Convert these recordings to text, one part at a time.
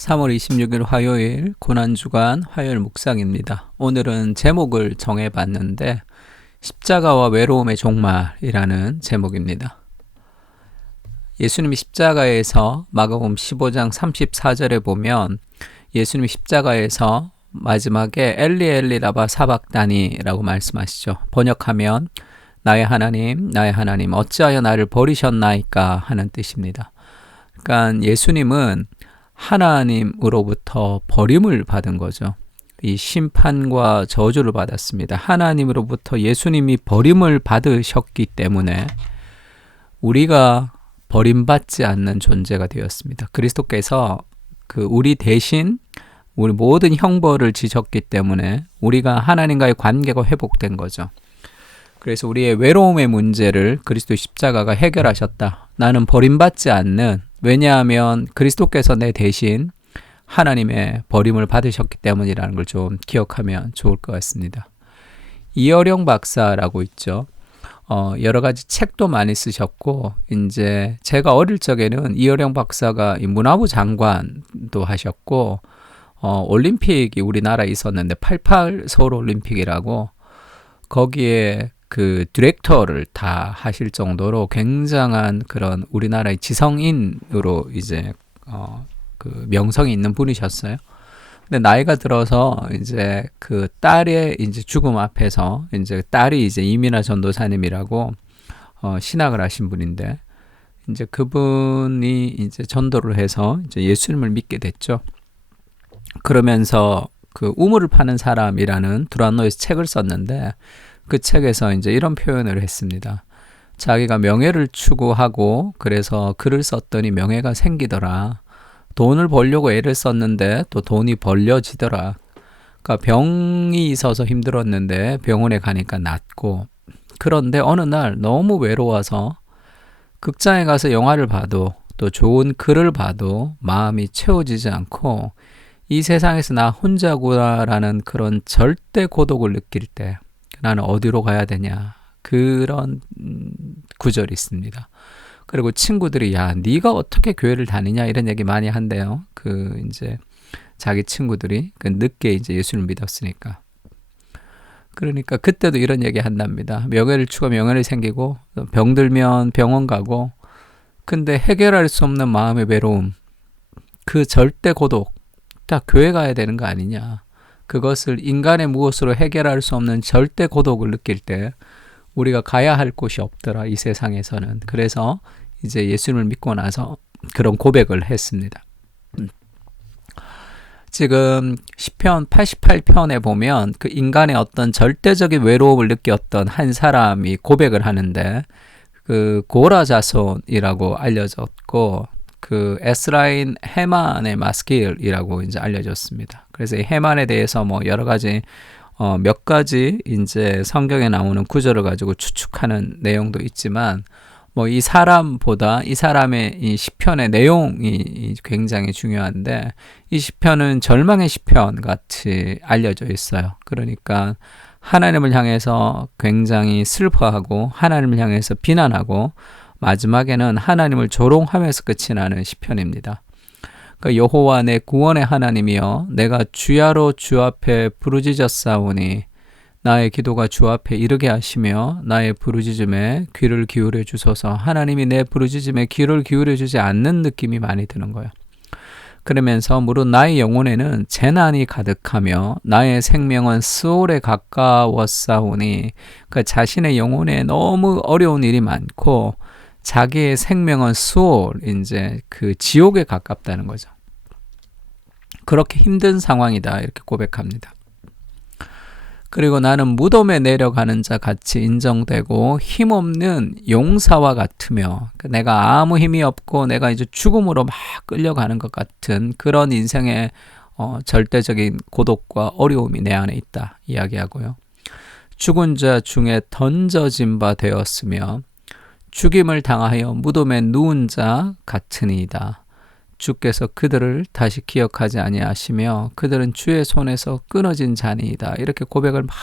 3월 26일 화요일 고난주간 화요일 묵상입니다. 오늘은 제목을 정해봤는데 십자가와 외로움의 종말이라는 제목입니다. 예수님이 십자가에서 마가복음 15장 34절에 보면 예수님이 십자가에서 마지막에 엘리 엘리 라바 사박다니라고 말씀하시죠. 번역하면 나의 하나님 어찌하여 나를 버리셨나이까 하는 뜻입니다. 그러니까 예수님은 하나님으로부터 버림을 받은 거죠. 이 심판과 저주를 받았습니다. 하나님으로부터 예수님이 버림을 받으셨기 때문에 우리가 버림받지 않는 존재가 되었습니다. 그리스도께서 우리 대신 우리 모든 형벌을 지셨기 때문에 우리가 하나님과의 관계가 회복된 거죠. 그래서 우리의 외로움의 문제를 그리스도 십자가가 해결하셨다. 나는 버림받지 않는, 왜냐하면 그리스도께서 내 대신 하나님의 버림을 받으셨기 때문이라는 걸 좀 기억하면 좋을 것 같습니다. 이어령 박사라고 있죠. 여러 가지 책도 많이 쓰셨고, 이제 제가 어릴 적에는 이어령 박사가 문화부 장관도 하셨고, 올림픽이 우리나라에 있었는데 88 서울 올림픽이라고 거기에 디렉터를 다 하실 정도로 굉장한 그런 우리나라의 지성인으로 이제 명성이 있는 분이셨어요. 근데 나이가 들어서 이제 딸의 이제 죽음 앞에서 이제 딸이 이제 이민아 전도사님이라고 신학을 하신 분인데, 이제 그분이 이제 전도를 해서 이제 예수님을 믿게 됐죠. 그러면서 우물을 파는 사람이라는 두란노에서 책을 썼는데, 그 책에서 이제 이런 표현을 했습니다. 자기가 명예를 추구하고 그래서 글을 썼더니 명예가 생기더라. 돈을 벌려고 애를 썼는데 또 돈이 벌려지더라. 그러니까 병이 있어서 힘들었는데 병원에 가니까 낫고, 그런데 어느 날 너무 외로워서 극장에 가서 영화를 봐도 또 좋은 글을 봐도 마음이 채워지지 않고 이 세상에서 나 혼자구나라는 그런 절대 고독을 느낄 때 나는 어디로 가야 되냐, 그런 구절이 있습니다. 그리고 친구들이 야, 네가 어떻게 교회를 다니냐 이런 얘기 많이 한대요. 이제 자기 친구들이 늦게 이제 예수를 믿었으니까. 그러니까 그때도 이런 얘기 한답니다. 명예를 추구하면 명예를 생기고 병들면 병원 가고, 근데 해결할 수 없는 마음의 외로움, 그 절대 고독, 다 교회 가야 되는 거 아니냐. 그것을 인간의 무엇으로 해결할 수 없는 절대 고독을 느낄 때 우리가 가야 할 곳이 없더라, 이 세상에서는. 그래서 이제 예수님을 믿고 나서 그런 고백을 했습니다. 지금 시편 88편에 보면 인간의 어떤 절대적인 외로움을 느꼈던 한 사람이 고백을 하는데, 고라자손이라고 알려졌고, 에스라인 헤만의 마스길이라고 이제 알려졌습니다. 그래서 이 헤만에 대해서 여러 가지 몇 가지 이제 성경에 나오는 구절을 가지고 추측하는 내용도 있지만, 이 사람보다 이 사람의 이 시편의 내용이 굉장히 중요한데, 이 시편은 절망의 시편 같이 알려져 있어요. 그러니까 하나님을 향해서 굉장히 슬퍼하고 하나님을 향해서 비난하고 마지막에는 하나님을 조롱하면서 끝이 나는 시편입니다. 여호와 내 구원의 하나님이여, 내가 주야로 주 앞에 부르짖었사오니 나의 기도가 주 앞에 이르게 하시며 나의 부르짖음에 귀를 기울여 주소서. 하나님이 내 부르짖음에 귀를 기울여 주지 않는 느낌이 많이 드는 거예요. 그러면서 무릇 나의 영혼에는 재난이 가득하며 나의 생명은 스올에 가까웠사오니, 자신의 영혼에 너무 어려운 일이 많고 자기의 생명은 스올, 이제 지옥에 가깝다는 거죠. 그렇게 힘든 상황이다, 이렇게 고백합니다. 그리고 나는 무덤에 내려가는 자 같이 인정되고 힘없는 용사와 같으며, 내가 아무 힘이 없고 내가 이제 죽음으로 막 끌려가는 것 같은 그런 인생의 절대적인 고독과 어려움이 내 안에 있다 이야기하고요. 죽은 자 중에 던져진 바 되었으며 죽임을 당하여 무덤에 누운 자 같으니이다. 주께서 그들을 다시 기억하지 아니하시며 그들은 주의 손에서 끊어진 자니이다. 이렇게 고백을 막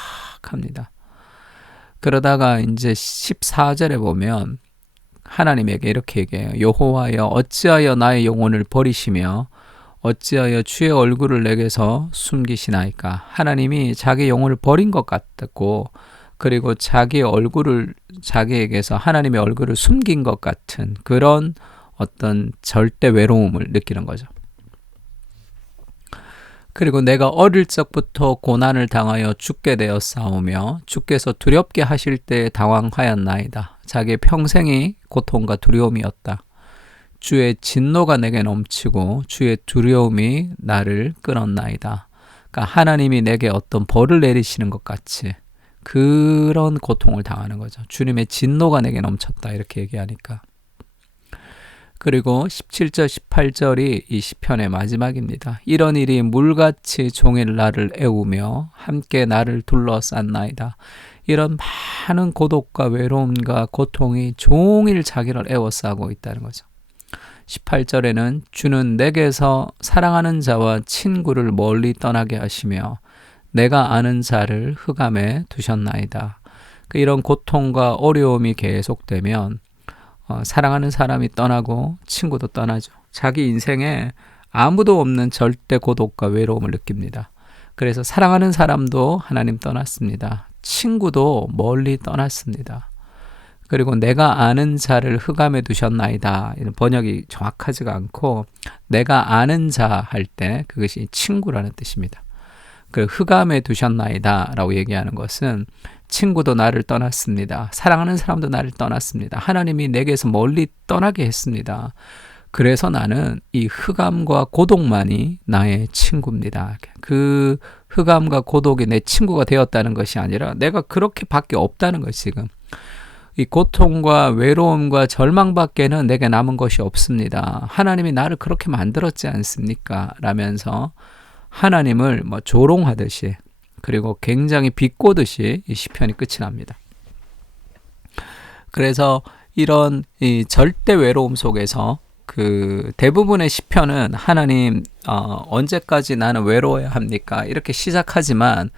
합니다. 그러다가 이제 14절에 보면 하나님에게 이렇게 얘기해요. 여호와여, 어찌하여 나의 영혼을 버리시며 어찌하여 주의 얼굴을 내게서 숨기시나이까. 하나님이 자기 영혼을 버린 것 같고, 그리고 자기 얼굴을 자기에게서 하나님의 얼굴을 숨긴 것 같은 그런 어떤 절대 외로움을 느끼는 거죠. 그리고 내가 어릴 적부터 고난을 당하여 죽게 되었사오며 주께서 두렵게 하실 때 당황하였나이다. 자기의 평생이 고통과 두려움이었다. 주의 진노가 내게 넘치고 주의 두려움이 나를 끌었나이다. 그러니까 하나님이 내게 어떤 벌을 내리시는 것 같이 그런 고통을 당하는 거죠. 주님의 진노가 내게 넘쳤다 이렇게 얘기하니까. 그리고 17절 18절이 이 시편의 마지막입니다. 이런 일이 물같이 종일 나를 애우며 함께 나를 둘러쌌나이다. 이런 많은 고독과 외로움과 고통이 종일 자기를 애워싸고 있다는 거죠. 18절에는 주는 내게서 사랑하는 자와 친구를 멀리 떠나게 하시며 내가 아는 자를 흑암에 두셨나이다. 이런 고통과 어려움이 계속되면 사랑하는 사람이 떠나고 친구도 떠나죠. 자기 인생에 아무도 없는 절대 고독과 외로움을 느낍니다. 그래서 사랑하는 사람도 하나님 떠났습니다. 친구도 멀리 떠났습니다. 그리고 내가 아는 자를 흑암에 두셨나이다. 이런 번역이 정확하지가 않고 내가 아는 자 할 때 그것이 친구라는 뜻입니다. 그 흑암에 두셨나이다 라고 얘기하는 것은 친구도 나를 떠났습니다. 사랑하는 사람도 나를 떠났습니다. 하나님이 내게서 멀리 떠나게 했습니다. 그래서 나는 이 흑암과 고독만이 나의 친구입니다. 그 흑암과 고독이 내 친구가 되었다는 것이 아니라 내가 그렇게밖에 없다는 것이 지금. 이 고통과 외로움과 절망밖에는 내게 남은 것이 없습니다. 하나님이 나를 그렇게 만들었지 않습니까? 라면서 하나님을 조롱하듯이 그리고 굉장히 비꼬듯이 이 시편이 끝이 납니다. 그래서 이런 이 절대 외로움 속에서 그 대부분의 시편은 하나님 언제까지 나는 외로워야 합니까? 이렇게 시작하지만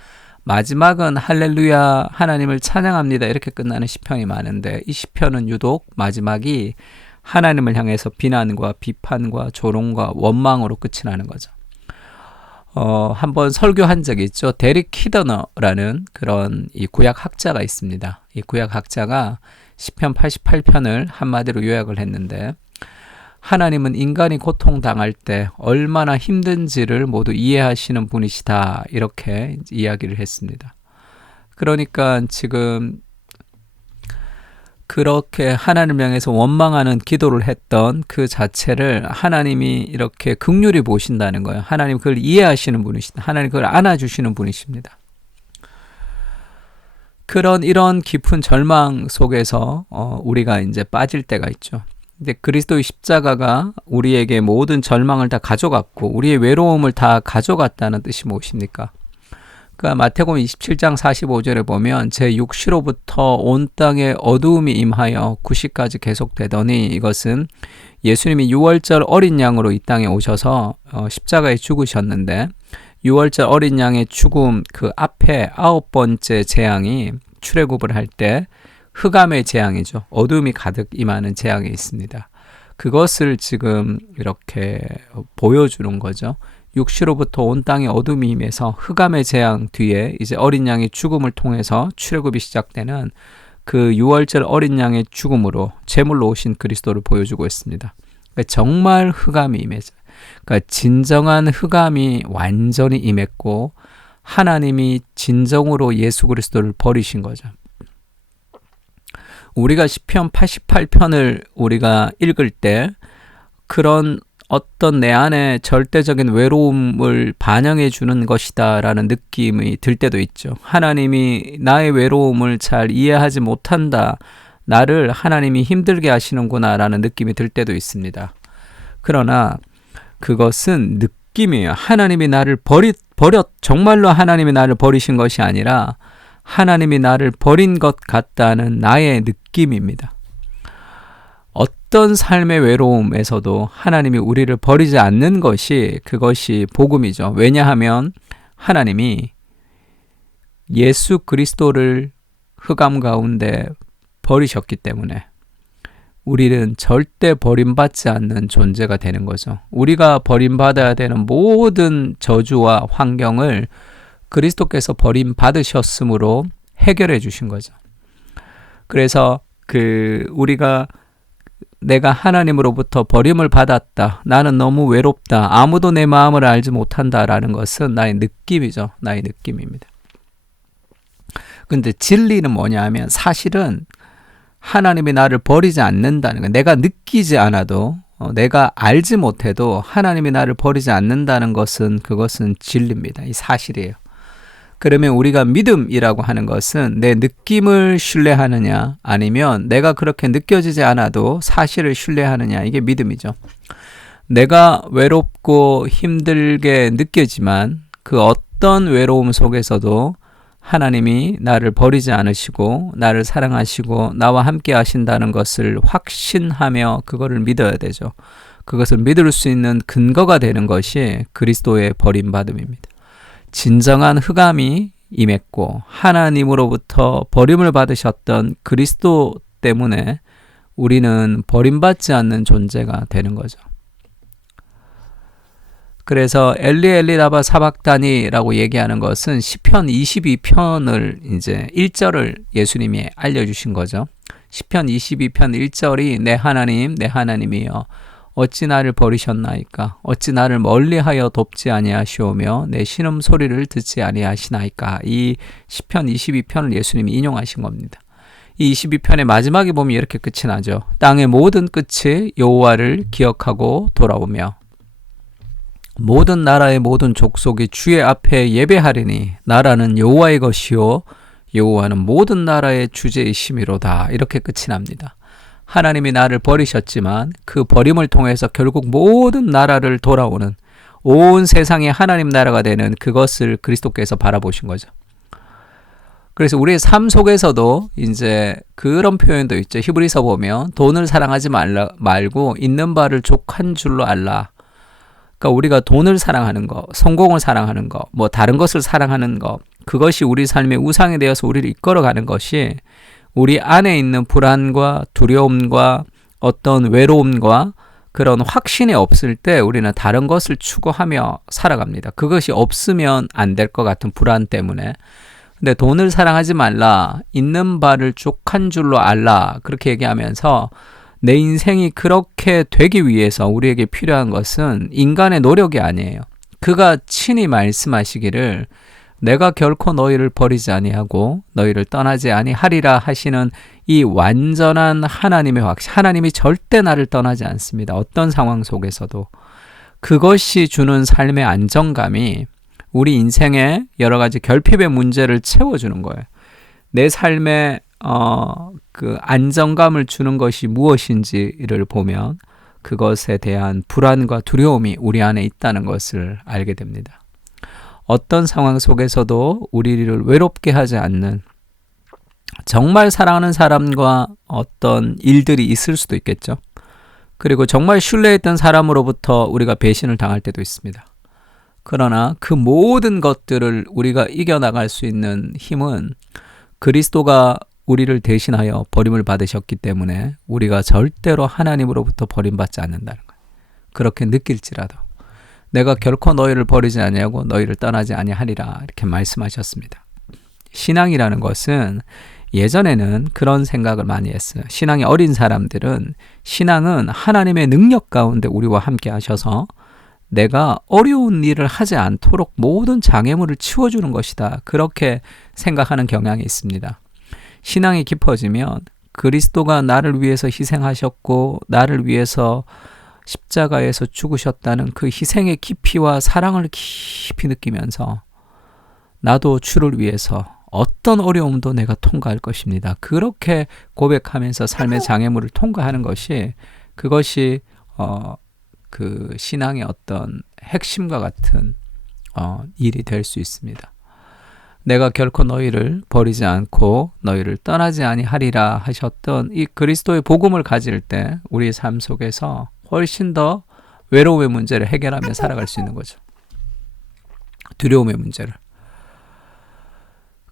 마지막은 할렐루야 하나님을 찬양합니다 이렇게 끝나는 시편이 많은데 이 시편은 유독 마지막이 하나님을 향해서 비난과 비판과 조롱과 원망으로 끝이 나는 거죠. 한번 설교한 적이 있죠. 데릭 키더너라는 그런 이 구약 학자가 있습니다. 이 구약 학자가 시편 88편을 한마디로 요약을 했는데 하나님은 인간이 고통당할 때 얼마나 힘든지를 모두 이해하시는 분이시다 이렇게 이야기를 했습니다. 그러니까 지금 그렇게 하나님을 향해서 원망하는 기도를 했던 그 자체를 하나님이 이렇게 긍휼히 보신다는 거예요. 하나님 그걸 이해하시는 분이시다. 하나님 그걸 안아주시는 분이십니다. 이런 깊은 절망 속에서 우리가 이제 빠질 때가 있죠. 근데 그리스도의 십자가가 우리에게 모든 절망을 다 가져갔고 우리의 외로움을 다 가져갔다는 뜻이 무엇입니까? 그러니까 마태복음 27장 45절에 보면 제 육시로부터 온 땅에 어두움이 임하여 구시까지 계속되더니 이것은 예수님이 6월절 어린 양으로 이 땅에 오셔서 십자가에 죽으셨는데 6월절 어린 양의 죽음 그 앞에 9번째 재앙이 출애굽을 할 때 흑암의 재앙이죠. 어둠이 가득 임하는 재앙이 있습니다. 그것을 지금 이렇게 보여주는 거죠. 육시로부터 온 땅에 어둠이 임해서 흑암의 재앙 뒤에 이제 어린 양의 죽음을 통해서 출애굽이 시작되는 그 6월절 어린 양의 죽음으로 제물로 오신 그리스도를 보여주고 있습니다. 그러니까 정말 흑암이 임해서 그러니까 진정한 흑암이 완전히 임했고 하나님이 진정으로 예수 그리스도를 버리신 거죠. 우리가 시편 88편을 우리가 읽을 때 그런 어떤 내 안에 절대적인 외로움을 반영해 주는 것이다 라는 느낌이 들 때도 있죠. 하나님이 나의 외로움을 잘 이해하지 못한다. 나를 하나님이 힘들게 하시는구나 라는 느낌이 들 때도 있습니다. 그러나 그것은 느낌이에요. 하나님이 나를 정말로 하나님이 나를 버리신 것이 아니라 하나님이 나를 버린 것 같다는 나의 느낌입니다. 어떤 삶의 외로움에서도 하나님이 우리를 버리지 않는 그것이 복음이죠. 왜냐하면 하나님이 예수 그리스도를 흑암 가운데 버리셨기 때문에 우리는 절대 버림받지 않는 존재가 되는 거죠. 우리가 버림받아야 되는 모든 저주와 환경을 그리스도께서 버림받으셨으므로 해결해 주신 거죠. 그래서 우리가 내가 하나님으로부터 버림을 받았다. 나는 너무 외롭다. 아무도 내 마음을 알지 못한다라는 것은 나의 느낌이죠. 나의 느낌입니다. 근데 진리는 뭐냐 하면 사실은 하나님이 나를 버리지 않는다는 거예요. 내가 느끼지 않아도 내가 알지 못해도 하나님이 나를 버리지 않는다는 것은 그것은 진리입니다. 이 사실이에요. 그러면 우리가 믿음이라고 하는 것은 내 느낌을 신뢰하느냐 아니면 내가 그렇게 느껴지지 않아도 사실을 신뢰하느냐 이게 믿음이죠. 내가 외롭고 힘들게 느껴지만 그 어떤 외로움 속에서도 하나님이 나를 버리지 않으시고 나를 사랑하시고 나와 함께 하신다는 것을 확신하며 그거를 믿어야 되죠. 그것을 믿을 수 있는 근거가 되는 것이 그리스도의 버림받음입니다. 진정한 흑암이 임했고 하나님으로부터 버림을 받으셨던 그리스도 때문에 우리는 버림받지 않는 존재가 되는 거죠. 그래서 엘리 엘리 라마 사박다니라고 얘기하는 것은 시편 22편을 이제 1절을 예수님이 알려주신 거죠. 시편 22편 1절이 내 하나님 내 하나님이여 어찌 나를 버리셨나이까 어찌 나를 멀리하여 돕지 아니하시오며 내 신음 소리를 듣지 아니하시나이까. 이 시편 22편을 예수님이 인용하신 겁니다. 이 22편의 마지막에 보면 이렇게 끝이 나죠. 땅의 모든 끝이 여호와를 기억하고 돌아오며 모든 나라의 모든 족속이 주의 앞에 예배하리니 나라는 여호와의 것이요 여호와는 모든 나라의 주제이심이로다. 이렇게 끝이 납니다. 하나님이 나를 버리셨지만 그 버림을 통해서 결국 모든 나라를 돌아오는 온 세상이 하나님 나라가 되는 그것을 그리스도께서 바라보신 거죠. 그래서 우리의 삶 속에서도 이제 그런 표현도 있죠. 히브리서 보면 돈을 사랑하지 말고 있는 바를 족한 줄로 알라. 그러니까 우리가 돈을 사랑하는 거, 성공을 사랑하는 거, 뭐 다른 것을 사랑하는 거, 그것이 우리 삶의 우상이 되어서 우리를 이끌어가는 것이 우리 안에 있는 불안과 두려움과 어떤 외로움과 그런 확신이 없을 때 우리는 다른 것을 추구하며 살아갑니다. 그것이 없으면 안 될 것 같은 불안 때문에. 근데 돈을 사랑하지 말라, 있는 바를 족한 줄로 알라, 그렇게 얘기하면서 내 인생이 그렇게 되기 위해서 우리에게 필요한 것은 인간의 노력이 아니에요. 그가 친히 말씀하시기를 내가 결코 너희를 버리지 아니하고 너희를 떠나지 아니하리라 하시는 이 완전한 하나님의 확신. 하나님이 절대 나를 떠나지 않습니다. 어떤 상황 속에서도. 그것이 주는 삶의 안정감이 우리 인생의 여러 가지 결핍의 문제를 채워주는 거예요. 내 삶에 그 안정감을 주는 것이 무엇인지를 보면 그것에 대한 불안과 두려움이 우리 안에 있다는 것을 알게 됩니다. 어떤 상황 속에서도 우리를 외롭게 하지 않는 정말 사랑하는 사람과 어떤 일들이 있을 수도 있겠죠. 그리고 정말 신뢰했던 사람으로부터 우리가 배신을 당할 때도 있습니다. 그러나 그 모든 것들을 우리가 이겨나갈 수 있는 힘은 그리스도가 우리를 대신하여 버림을 받으셨기 때문에 우리가 절대로 하나님으로부터 버림받지 않는다는 거예요. 그렇게 느낄지라도 내가 결코 너희를 버리지 아니하고 너희를 떠나지 아니하리라 이렇게 말씀하셨습니다. 신앙이라는 것은 예전에는 그런 생각을 많이 했어요. 신앙이 어린 사람들은 신앙은 하나님의 능력 가운데 우리와 함께 하셔서 내가 어려운 일을 하지 않도록 모든 장애물을 치워주는 것이다. 그렇게 생각하는 경향이 있습니다. 신앙이 깊어지면 그리스도가 나를 위해서 희생하셨고 나를 위해서 십자가에서 죽으셨다는 그 희생의 깊이와 사랑을 깊이 느끼면서 나도 주를 위해서 어떤 어려움도 내가 통과할 것입니다. 그렇게 고백하면서 삶의 장애물을 통과하는 것이 그것이 그 신앙의 어떤 핵심과 같은 일이 될 수 있습니다. 내가 결코 너희를 버리지 않고 너희를 떠나지 아니하리라 하셨던 이 그리스도의 복음을 가질 때 우리의 삶 속에서 훨씬 더 외로움의 문제를 해결하며 살아갈 수 있는 거죠. 두려움의 문제를.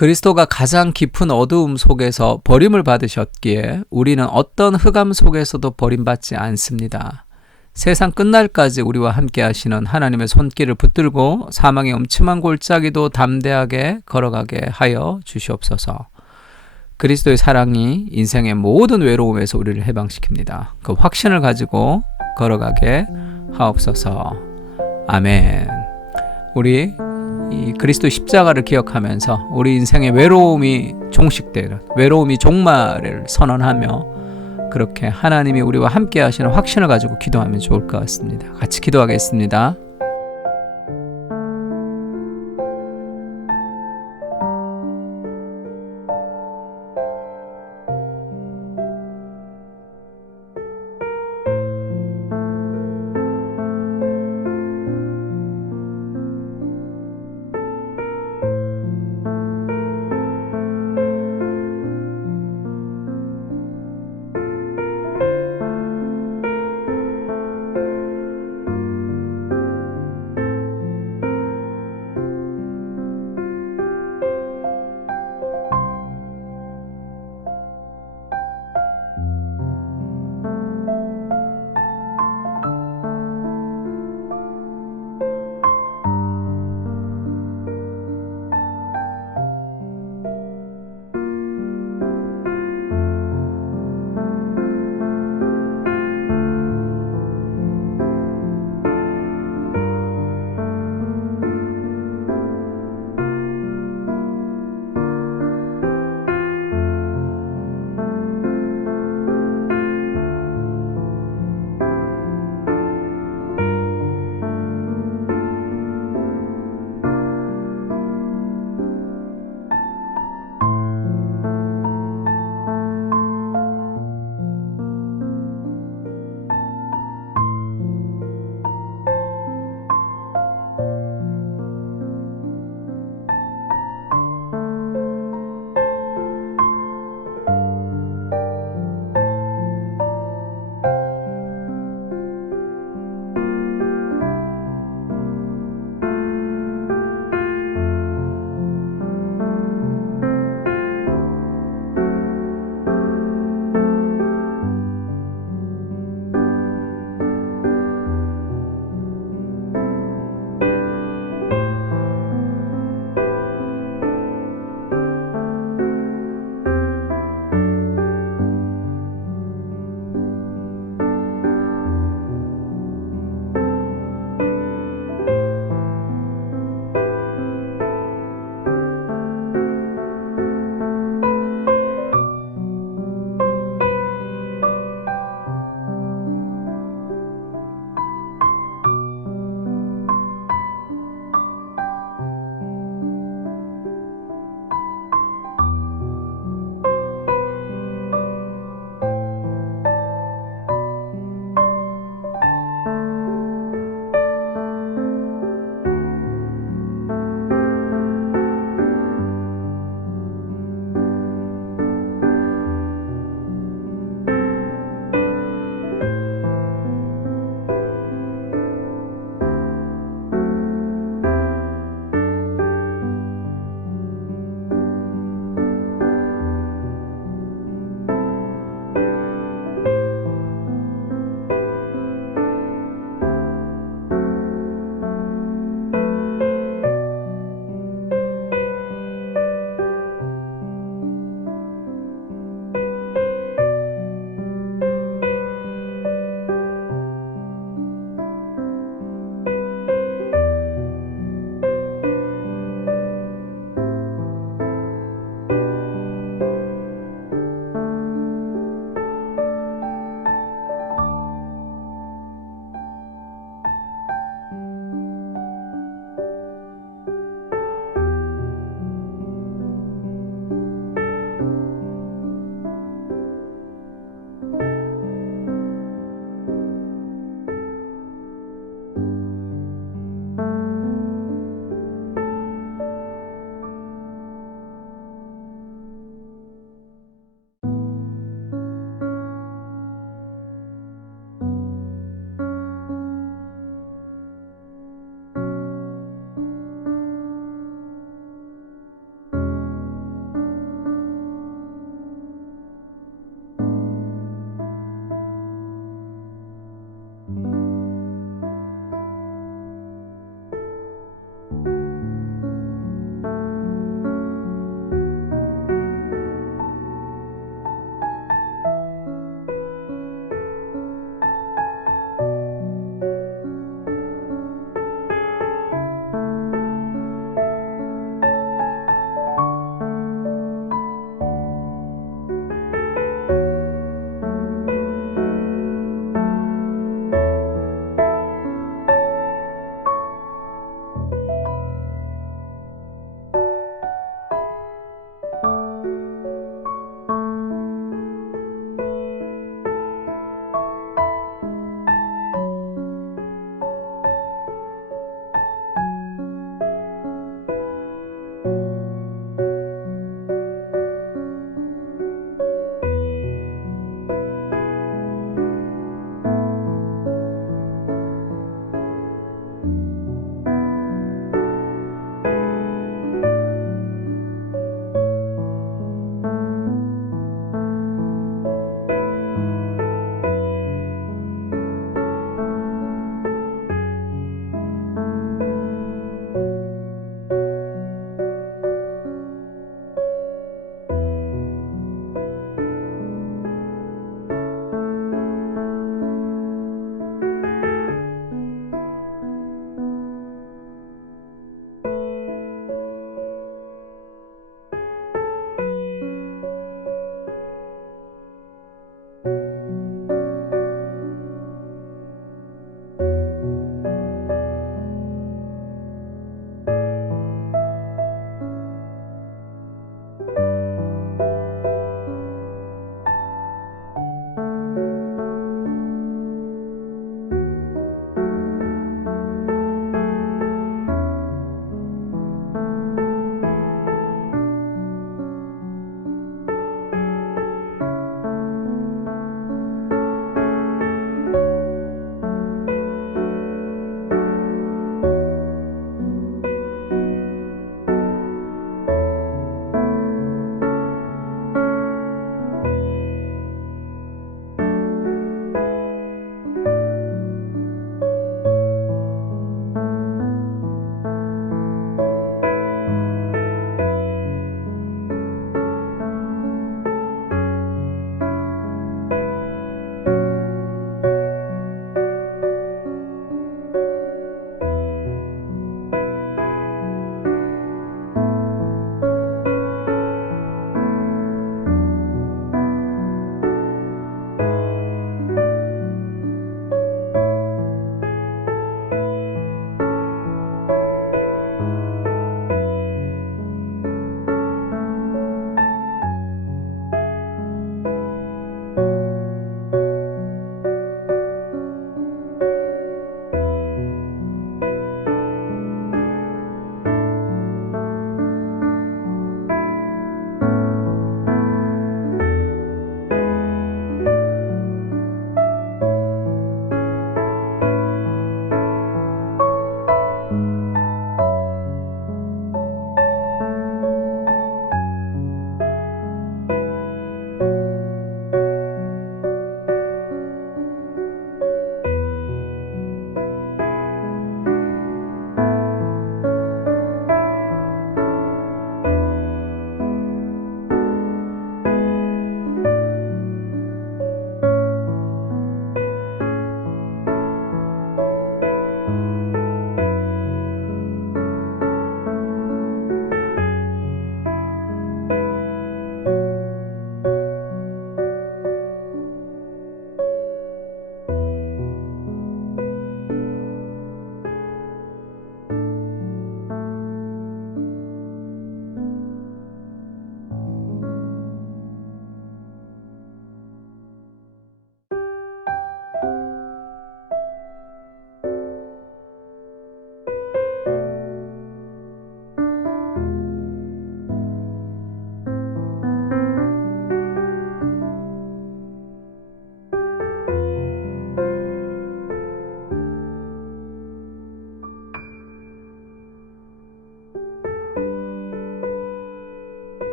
그리스도가 가장 깊은 어두움 속에서 버림을 받으셨기에 우리는 어떤 흑암 속에서도 버림받지 않습니다. 세상 끝날까지 우리와 함께 하시는 하나님의 손길을 붙들고 사망의 음침한 골짜기도 담대하게 걸어가게 하여 주시옵소서. 그리스도의 사랑이 인생의 모든 외로움에서 우리를 해방시킵니다. 그 확신을 가지고 걸어가게 하옵소서. 아멘. 우리 이 그리스도 십자가를 기억하면서 우리 인생의 외로움이 종식되는, 외로움이 종말을 선언하며 그렇게 하나님이 우리와 함께 하시는 확신을 가지고 기도하면 좋을 것 같습니다. 같이 기도하겠습니다.